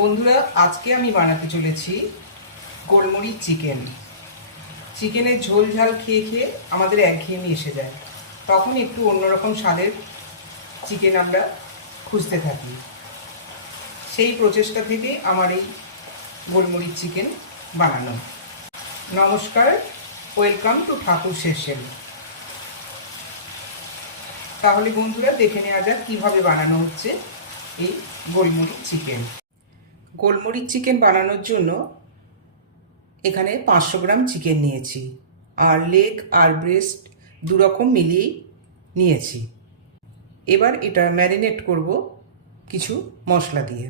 বন্ধুরা, আজকে আমি বানাতে চলেছি গোলমরিচ চিকেন। চিকেনের ঝোল ঝাল খেয়ে খেয়ে আমাদের একঘেয়েমি এসে যায়, তখন একটু অন্যরকম স্বাদের চিকেন আমরা খুঁজতে থাকি। সেই প্রচেষ্টা থেকে আমার এই গোলমরিচ চিকেন বানানো। নমস্কার, ওয়েলকাম টু ঠাকুর শেষেল। তাহলে বন্ধুরা, দেখে নেওয়া যাক কীভাবে বানানো হচ্ছে এই গোলমরিচ চিকেন। গোলমরিচ চিকেন বানানোর জন্য এখানে 500 গ্রাম চিকেন নিয়েছি, আর লেগ আর ব্রেস্ট দুরকম মিলিয়েই নিয়েছি। এবার এটা ম্যারিনেট করব কিছু মশলা দিয়ে।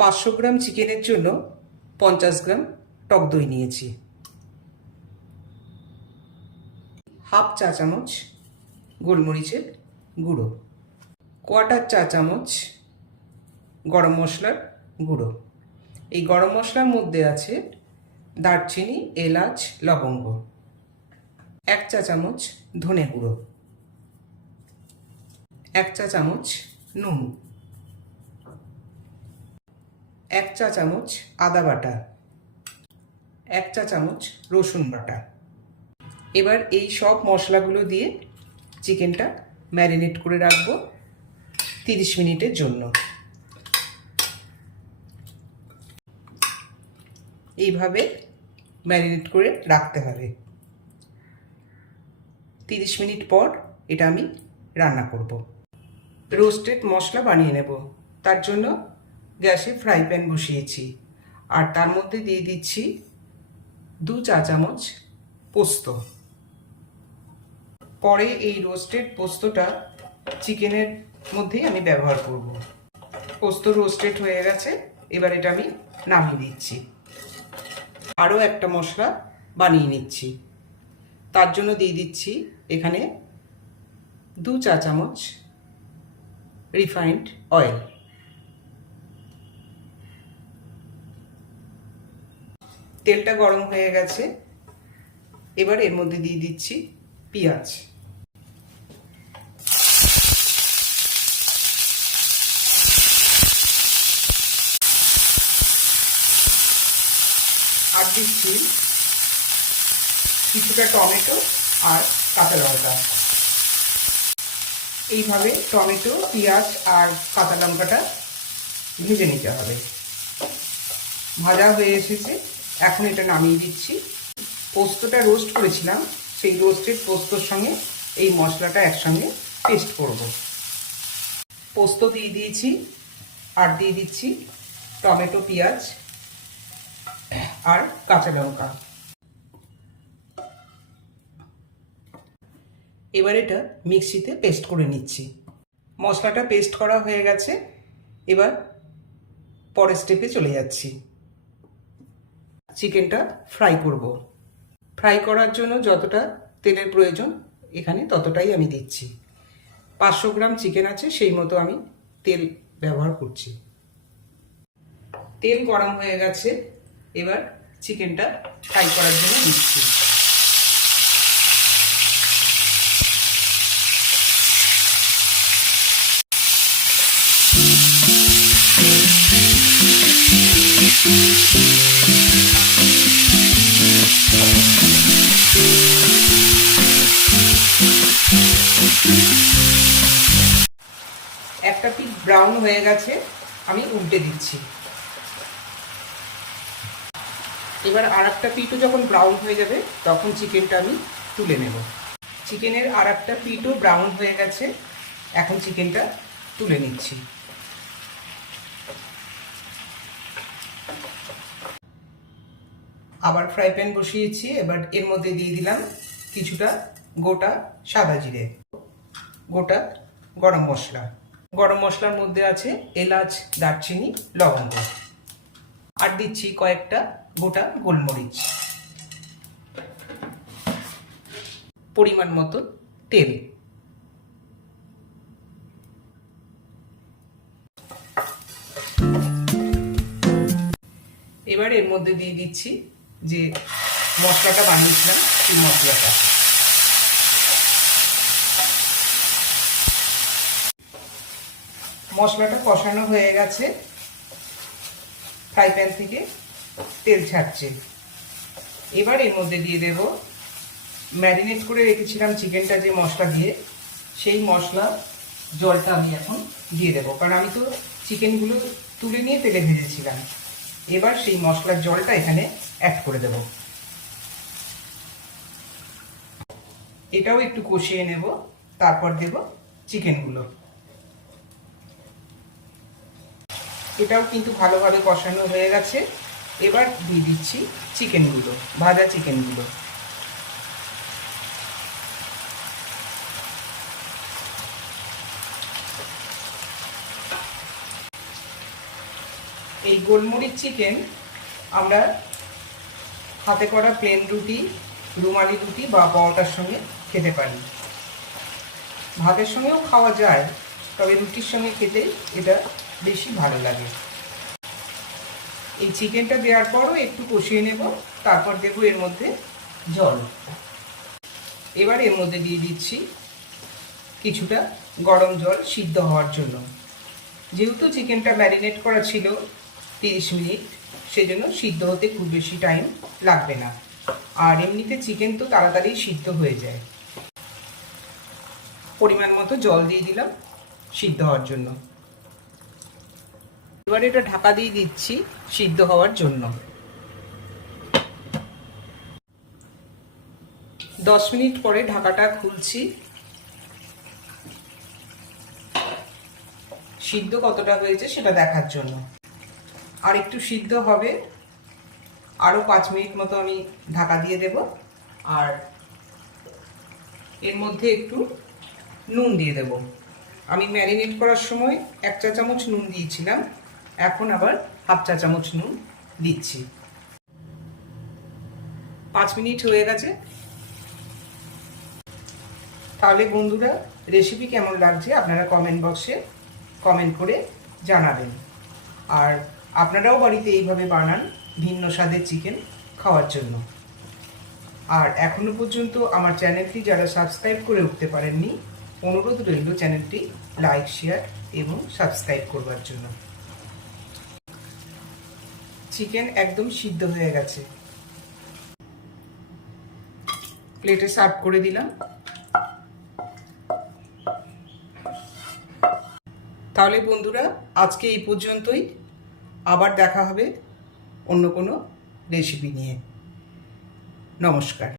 500 গ্রাম চিকেনের জন্য 50 গ্রাম টক দই নিয়েছি, হাফ চা চামচ গোলমরিচের গুঁড়ো, কোয়ার্টার চা চামচ গরম মশলার গুঁড়ো। এই গরম মশলার মধ্যে আছে দারচিনি, এলাচ, লবঙ্গ, 1 চা চামচ ধনে গুঁড়ো, 1 চা চামচ নুন, 1 চা চামচ আদা বাটা, 1 চা চামচ রসুন বাটা। এবার এই সব মশলাগুলো দিয়ে চিকেনটা ম্যারিনেট করে রাখবো 30 মিনিটের জন্য। এইভাবে ম্যারিনেট করে রাখতে হবে। 30 মিনিট পর এটা আমি রান্না করব। রোস্টেড মশলা বানিয়ে নেব। তার জন্য গ্যাসে ফ্রাই প্যান বসিয়েছি, আর তার মধ্যে দিয়ে দিচ্ছি 2 চা চামচ পোস্ত। পরে এই রোস্টেড পোস্তটা চিকেনের মধ্যেই আমি ব্যবহার করব। পোস্ত রোস্টেড হয়ে গেছে, এবার এটা আমি নামিয়ে দিচ্ছি। আরও একটা মশলা বানিয়ে নিচ্ছি। তার জন্য দিয়ে দিচ্ছি এখানে 2 চা চামচ রিফাইন্ড অয়েল। তেলটা গরম হয়ে গেছে, এবার এর মধ্যে দিয়ে দিচ্ছি পেঁয়াজ। আর দিচ্ছি কিছুটা টমেটো আর কাঁচা লঙ্কা। এইভাবে টমেটো, পেঁয়াজ আর কাঁচা লঙ্কাটা ভেজে নিতে হবে। ভাজা হয়ে এসেছে, এখন এটা নামিয়ে দিচ্ছি। পোস্তটা রোস্ট করেছিলাম, সেই রোস্টেড পোস্তর সঙ্গে এই মশলাটা একসঙ্গে পেস্ট করব। পোস্ত দিয়ে দিয়েছি, আর দিয়ে দিচ্ছি টমেটো, পেঁয়াজ আর কাঁচা লঙ্কা। এবার এটা মিক্সিতে পেস্ট করে নিচ্ছি। মশলাটা পেস্ট করা হয়ে গেছে, এবার পরের স্টেপে চলে যাচ্ছি। চিকেনটা ফ্রাই করব। ফ্রাই করার জন্য যতটা তেলের প্রয়োজন এখানে ততটাই আমি দিচ্ছি। 500 গ্রাম চিকেন আছে, সেই মতো আমি তেল ব্যবহার করছি। তেল গরম হয়ে গেছে, এবার চিকেনটা ফ্রাই করার জন্য দিচ্ছি। একটা পিঠ ব্রাউন হয়ে গেছে, আমি উল্টে দিচ্ছি। এবার আর একটা পিঠও যখন ব্রাউন হয়ে যাবে তখন চিকেনটা আমি তুলে নেব। চিকেনের আর একটা পিঠও ব্রাউন হয়ে গেছে, এখন চিকেনটা তুলে নিচ্ছি। আবার ফ্রাই প্যান বসিয়েছি, এবার এর মধ্যে দিয়ে দিলাম কিছুটা গোটা সাদা জিরে, গোটা গরম মশলা। গরম মশলার মধ্যে আছে এলাচ, দারচিনি, লবঙ্গ, আর দিচ্ছি কয়েকটা গোটা গোলমরিচ। পরিমাণ মতো তেল। এবার এর মধ্যে দিয়ে দিচ্ছি যে মশলাটা বানিয়েছিলাম, সেই মশলাটা। মশলাটা কষানো হয়ে গেছে, ফ্রাই প্যান থেকে তেল ছাড়ছে। এবার এর মধ্যে দিয়ে দেব ম্যারিনেট করে রেখেছিলাম চিকেনটা যে মশলা দিয়ে, সেই মশলা জলটা আমি এখন দিয়ে দেবো, কারণ আমি তো চিকেনগুলো তুলে নিয়ে তেলে ভেজেছিলাম। এবার সেই মশলার জলটা এখানে অ্যাড করে দেব। এটাও একটু কষিয়ে নেব, তারপর দেব চিকেনগুলো। এটাও কিন্তু ভালোভাবে কষানো হয়ে গেছে। এবার দিয়ে দিচ্ছি চিকেনগুলো, ভাজা চিকেনগুলো। এই গোলমরিচ চিকেন আমরা হাতে করা প্লেন রুটি, রুমালি রুটি বা পরোটার সঙ্গে খেতে পারি। ভাতের সঙ্গেও খাওয়া যায়, তবে রুটির সঙ্গে খেতে এটা বেশি ভালো লাগে। এই চিকেনটা দেওয়ার পরও একটু কষিয়ে নেব, তারপর দেব এর মধ্যে জল। এবার এর মধ্যে দিয়ে দিচ্ছি কিছুটা গরম জল সিদ্ধ হওয়ার জন্য। যেহেতু চিকেনটা ম্যারিনেট করা ছিল 30 মিনিট, সেজন্য সিদ্ধ হতে খুব বেশি টাইম লাগবে না। আর এমনিতে চিকেন তো তাড়াতাড়ি সিদ্ধ হয়ে যায়। পরিমাণ মতো জল দিয়ে দিলাম সিদ্ধ হওয়ার জন্য। এবার এটা ঢাকা দিয়ে দিচ্ছি সিদ্ধ হওয়ার জন্য। 10 মিনিট পরে ঢাকাটা খুলছি, সিদ্ধ কতটা হয়েছে সেটা দেখার জন্য। আর একটু সিদ্ধ হবে, আরও 5 মিনিট মতো আমি ঢাকা দিয়ে দেব। আর এর মধ্যে একটু নুন দিয়ে দেব। আমি ম্যারিনেট করার সময় 1 চা চামচ নুন দিয়েছিলাম, এখন আবার হাফ চা চামচ নুন দিচ্ছি। 5 মিনিট হয়ে গেছে। তাহলে বন্ধুরা, রেসিপি কেমন লাগছে আপনারা কমেন্ট বক্সে কমেন্ট করে জানাবেন। আর আপনারাও বাড়িতে এইভাবে বানান ভিন্ন স্বাদের চিকেন খাওয়ার জন্য। আর এখনো পর্যন্ত আমার চ্যানেলটি যারা সাবস্ক্রাইব করে উঠতে পারেননি, অনুরোধ রইল চ্যানেলটি লাইক, শেয়ার এবং সাবস্ক্রাইব করবার জন্য। চিকেন একদম সিদ্ধ হয়ে গেছে, প্লেটে সার্ভ করে দিলাম। তাহলে বন্ধুরা, আজকে এই পর্যন্তই। আবার দেখা হবে অন্য কোনো রেসিপি নিয়ে। নমস্কার।